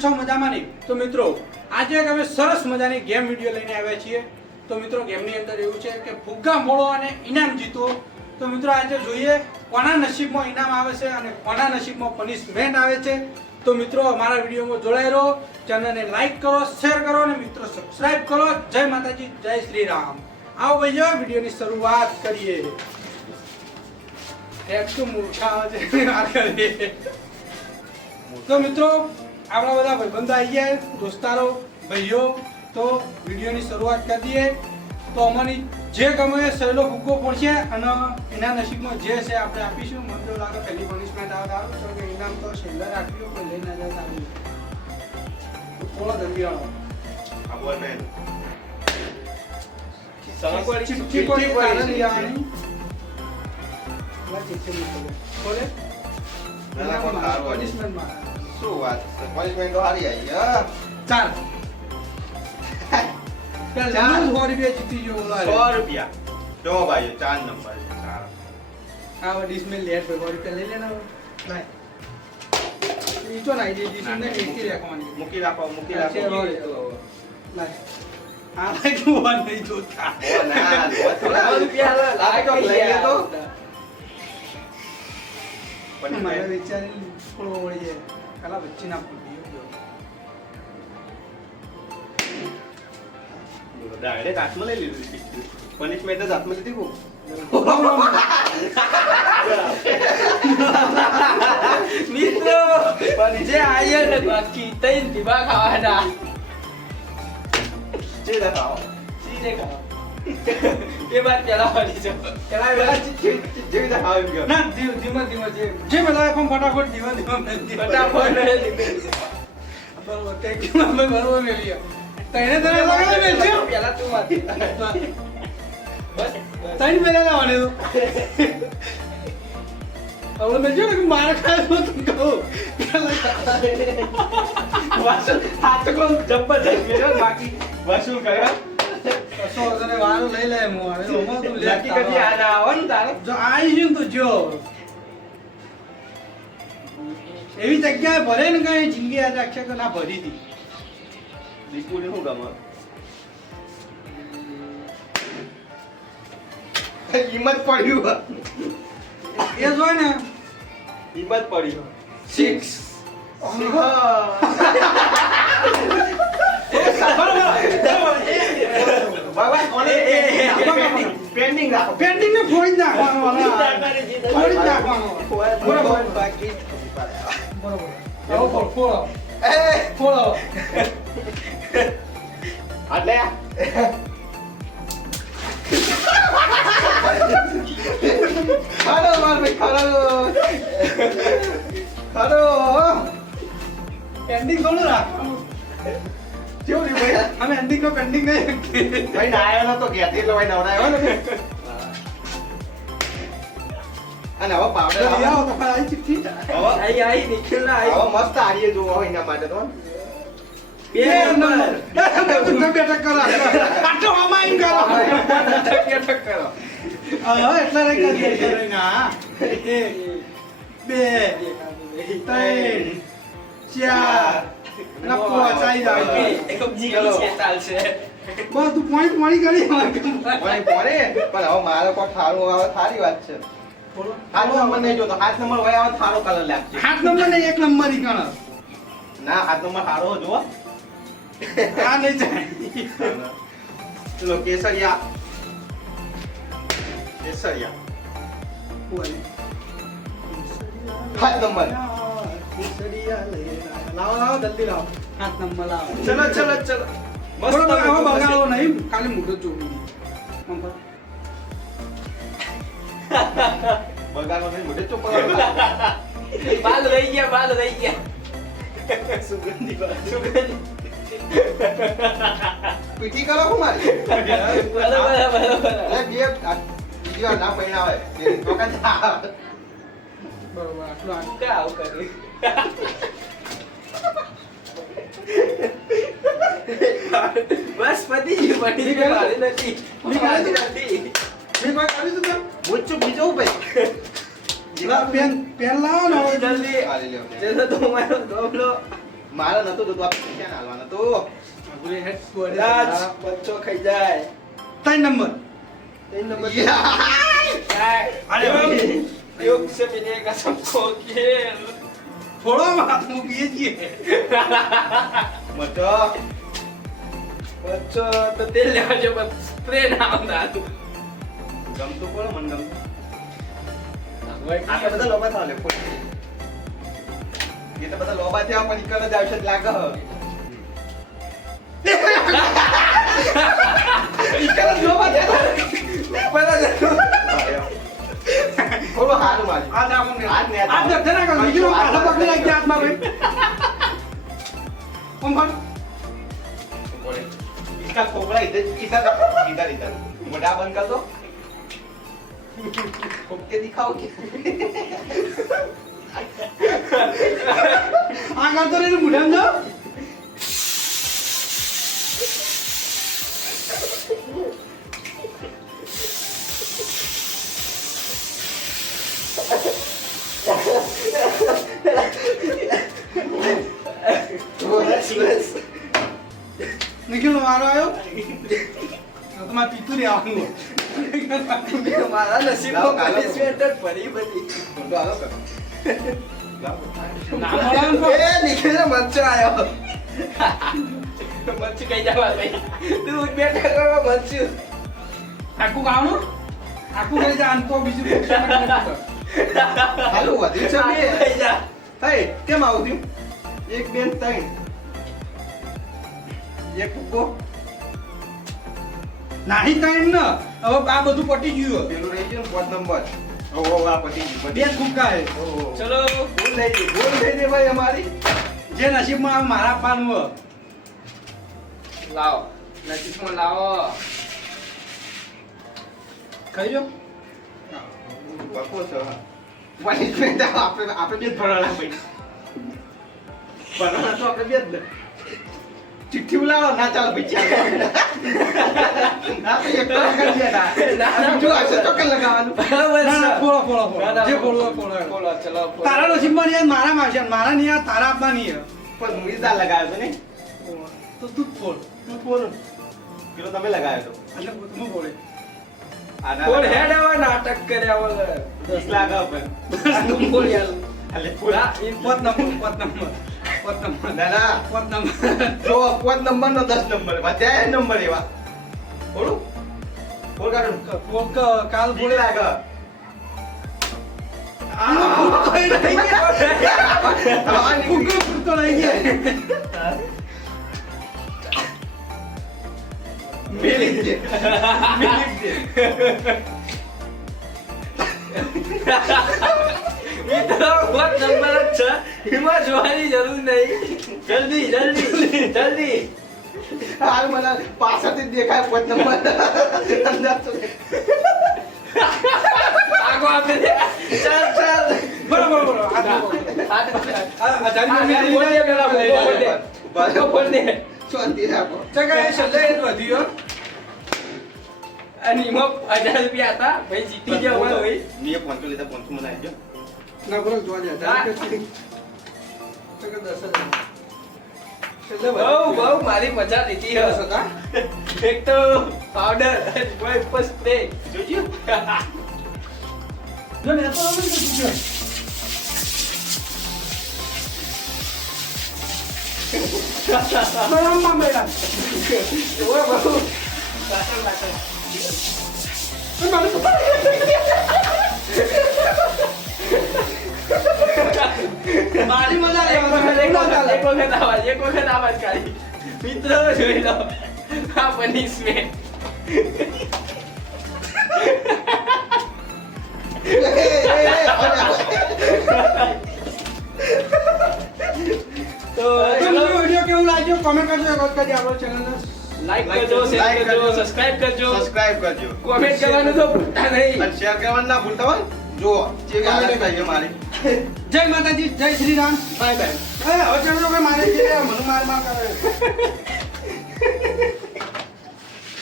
છો મજામાં નહીં? તો મિત્રો આજે એક અમે સરસ મજાની ગેમ વિડીયો લઈને આવ્યા છીએ. તો મિત્રો ગેમની અંદર એવું છે કે ફુગ્ગા ફોડો અને ઇનામ જીતો. તો મિત્રો આજે જોઈએ કોના નસીબમાં ઇનામ આવે છે અને કોના નસીબમાં પનિશમેન્ટ આવે છે. તો મિત્રો અમારા વિડીયોમાં જોડાઈ રહો, ચેનલને લાઈક કરો, શેર કરો અને મિત્રો સબસ્ક્રાઇબ કરો. જય માતાજી, જય શ્રી રામ. આવો ભાઈઓ વિડીયોની શરૂઆત કરીએ. એક તો મૂર્ખા છે. તો મિત્રો આપણા બધા ભાઈબંધો આવી ગયા, દોસ્તારો, ભાઈઓ. તો વિડીયોની શરૂઆત કરી દઈએ. તો અમારી જે ગમે સહેલો ફુગ્ગો પડશે અને એના નસીબમાં જે છે આપણે આપીશું. મને તો લાગે પહેલી પનિશમેન્ટ આવે સારું, તો કે ઇનામ તો છેલ્લે રાખ્યું પણ લઈ ના જાય સારું. થોડો જલ્દી આવો. ચીપચી પડી કારણ લેવાની. બોલે પનિશમેન્ટમાં શું વાત છે? પનિશમેન્ટ તો હારી આવી હા. 4 પેલા 100 રૂપિયા જીતી ગયો. 100 રૂપિયા. જો ભાઈ 4 નંબર છે. 4 આ ડિસ્મેલ લેટ 100 રૂપિયા લઈ લેના. લાય ઈ તો નાઈ દે ડિસ્મેલ ને એકી રાખવાની. મૂકી રાખો. લાય આ લાય તું વન નહીં જોતા. ઓ ના, થોડા રૂપિયા લાગે તો લઈ લે તો. મારે વિચારી થોડો વળી જાય. કાલા વચ્ચે ના પૂરી ડાયરેક્ટ હાથમાં લઈ લીધું. પનિશમેન્ટ જ હાથમાં લીધી કો. મિત્રો જે આયર ને બાકી તૈન દીવા ખાવાના જે દેખાઓ. સીને ખાવા એ બાર પેલા વાળી છે. એલા વેલા જેવી દેખાવ એમ કે. ના ધીમા ધીમા જે મેલા ફોન ફટાફટ ધીમા ફટાફટ બરોબર તે કે મેં બરોબર મેલી તને તને લાગે મેલ છે પેલા તું વાત બસ તને પેલા લાવને તો હવે મેં જો કે માર ખાય તો તું કહો વાસુ હાથ કોમ જબરજસ્ત મેળ્યો બાકી વસૂલ કર્યો. કસો તને વારો લઈ લે મો હવે ઓમો તું લે નક્કી કરી આ આવો ને તારે જો આઈ છું તો જો એવી જગ્યાએ ભરે ને કઈ જિંદગી આજે અક્ષર તો ના ભરી હતી. દીકુને શું ગમે? હિંમત પડ્યું. એ જોય ને હિંમત પડ્યું. 6 પેન્ડિંગ રાખો. પેન્ટિંગ ને ફોડી જ નાખવાનો વાલા ફોડી જ નાખવાનો બરોબર બાકી બરોબર આવો ફોડો એ ફોડો એટલે હાલો માર ભાઈ હાલો હાલો. પેન્ડિંગ કોનું રાખવાનું કેવું રે ભાઈ? અમે એન્ડિંગ નો પેન્ડિંગ નહીં ભાઈ નાયો નતો ઘેરથી એટલે ભાઈ નવરાયો ને. અને હવે પાવડર લઈ આવો તો આવી ચિઠ્ઠી આઈ આઈ નિખિલ ના હવે આઈ મસ્ત આડીએ જોવા હોય એના માટે તો. બે નંબર તું બેઠક કરો આટલો અમાઈન કરો ટક કરો હા એટલા રે કરી દે ના 1 2 3 4 ના પહોંચાઈ જાય એક જીગી છે ચાલશે બસ તું પોઈન્ટ મળી કરી ભાઈ પોરે પણ હવે મારો કોઈ થારું આવે સારી વાત છે. હાથ નંબર નહીં જોતો. હાથ નંબર હોય આવે થારો કલર લાગશે. 8 નંબર ને 1 નંબર ઈ ગણ ના હાથ નંબર સારો જો. આ નહીં જાય ચલો કેસરિયા. કેસરિયા હાથ નંબર. લાવો લાવો જલ્દી લાવો 8 નંબર લાવો ચલો ચલો ચલો. બરોબર હવે બગાડો નહીં ખાલી મુઢો જોવી બગાડો નહીં મોઢે ચોપડો. બાલ રહી ગયા સુગંધી સુગંધી પીઠી કરો હું મારી. બરાબર એટલે બીજી વાર ના પૈણા આવે બરોબર આટલું આ કા આવું કરે બસ પતી ગયું પતી ગયું મારે નથી મેં કોઈ કર્યું તું તને? મુચ્ચું બીજો ભાઈ પેન લાવો ને હવે જલ્દી આ લઈ લ્યો. જેનો તો મારો ડોબલો મારે નતો જોતું આ પૈસા ના હાલવાના તો ભૂલે હેડ તું રાજ અડે. બચ્ચો ખાઈ જાય 3 નંબર. 3 નંબર યાર! અરે ભાઈ. योग से मिलेगा सबको खेल થોડો હાથ મૂકીએ છીએ. મચો બચ્ચો તો તેલ લેવા જો બસ સ્પ્રે ના આવતા ગમતું કોણ મને ગમતું ભાઈ આ તો બધા લોબા થાવ લે ફૂલ. એ તો બધા લોબા થયા પણ ઈકલ જ આવશે જ લાગે ઈકલ જ લોબા થયા થોડો હાથ મારી હાથ આપો ને. હાથ ને હાથ. હાથ ધરતા ના કરો. બીજું હાથ પકડી રાખજે હાથમાં ભાઈ. ઓમ ફળ. इसका खोपड़ा इधर इधर इधर इधर मोटा बंद कर दो खोप के दिखाओ આ કરતો રે મુઢામ જો. નિખિલ નો વારો આવ્યો. તમારે પીતું રે આવવાનું. મારા નસીબમાં પનિશમેન્ટ જ ભરી બધી फोटो आलो कर નામ બોલાવો ને. એ નીકળે મચ્છો આયો મચ્છું કઈ જવા ભાઈ તું બેઠા કરવા મચ્છું આખું ગાવાનું આખું કરી જા અંતો બીજું हेलो वधी છે બે કઈ જા હે કેમ આવતું એક બેન ત્રણ એક ફૂકો નાહી તાઈન ન હવે આ બધું પટી ગયું. પેલું રહી ગયું 5 નંબર ઓ આ પતિ બે જ ફૂંકા હે. ચલો ભૂલ થઈ ગઈ ભૂલ થઈ ગઈ ભાઈ અમારી જે નસીબમાં આવે મારા આપવાનું હોય. લાવો નજીકમાં લાવો ખાઈ જો. બકો છે પનિશમેન્ટ આપણે આપણે બે જ ભરવાના ભાઈ ભરવાના તો આપણે બે જ ને ચિઠ્ઠી ઉલાવો ના ચાલ ભાઈ ચાલ આપણે એક કામ કરી દેના જો આ ચોકન લગાવવાનું બરાબર ના ના છે ફોડો ફોડો ફોડો. ના, ના, જે ફોડો. ફોડવું હોય ફોડો. બોલો ચલો બોલો. તારા નસીબમાં નહીં આવે, મારા માં છે. મારા નહીં આવે, તારા આપમાં નહીં આવે. પણ મુઈદા લગાવ્યો તો ને તો તું જ ફોડ. તું બોલ પેલો તમે લગાવ્યો તો એટલે હું ફોડે. આના બોલ હેડ આવા નાટક કર્યા વગર 10 લાખ પણ તું બોલ યાર અલે ફૂલ હા, એ પોત નંબર પોત નંબર પોત નંબર ના ના પોત નંબર. જો 5 નંબર નો 10 નંબર બધા નંબર એવા બોલું બોલ કાઢો ફોડ કાલ બોલ ફોડે. લાગે ફૂંકો ફૂંકો લઈ ગયા. મિલિક છે મિલિક છે મિત્રો what નંબર જ છે એમાં જોવાની જરૂર નહીં જલ્દી જલ્દી જલ્દી હાલ મને પાછળથી જ દેખાય 5 નંબર અંદર તો આગો આપે દે ચાલ ચાલ બરાબર બરાબર. આ આ હજારી બોલ દે પેલા બોલ દે બોલ દે શાંતિ રાખો ચકા એ છેલ્લે એ જ વધ્યું. અને એમાં 1000 રૂપિયા હતા ભાઈ જીતી ગયા હોય ભાઈ મેં 500 લીધા 500 મને આપજો ના બરોબર જોવા દે. હા. ચકા 10,000. છેલ્લે બહુ વધ્યું. બહુ મારી મજા લીધી હે 10,000. એક તો પાવડર ભાઈ ઉપર સ્પ્રે જોજો જો ને તો હવે શું થયું? બરાબર મેડમ. ઓય બહુ મારી મજા આવે. એક વખત આવાજ કાઢી મિત્રો જોઈ લો આ પનિશમેન્ટ તો તમને ચલો વિડિયો કેવું લાગ્યો કોમેન્ટ કરજો. એક વખત આપણો ચેનલને લાઈક કરજો શેર કરજો સબસ્ક્રાઇબ કરજો સબસ્ક્રાઇબ કરજો કોમેન્ટ કરવાનું તો ભૂલતા નહીં અને શેર કરવાનું ના ભૂલતા હોય જો જે હાલત થઈ મારી જય માતાજી, જય શ્રી રામ, બાય બાય. હવે ચલો કે મારે જે મને માર કરે.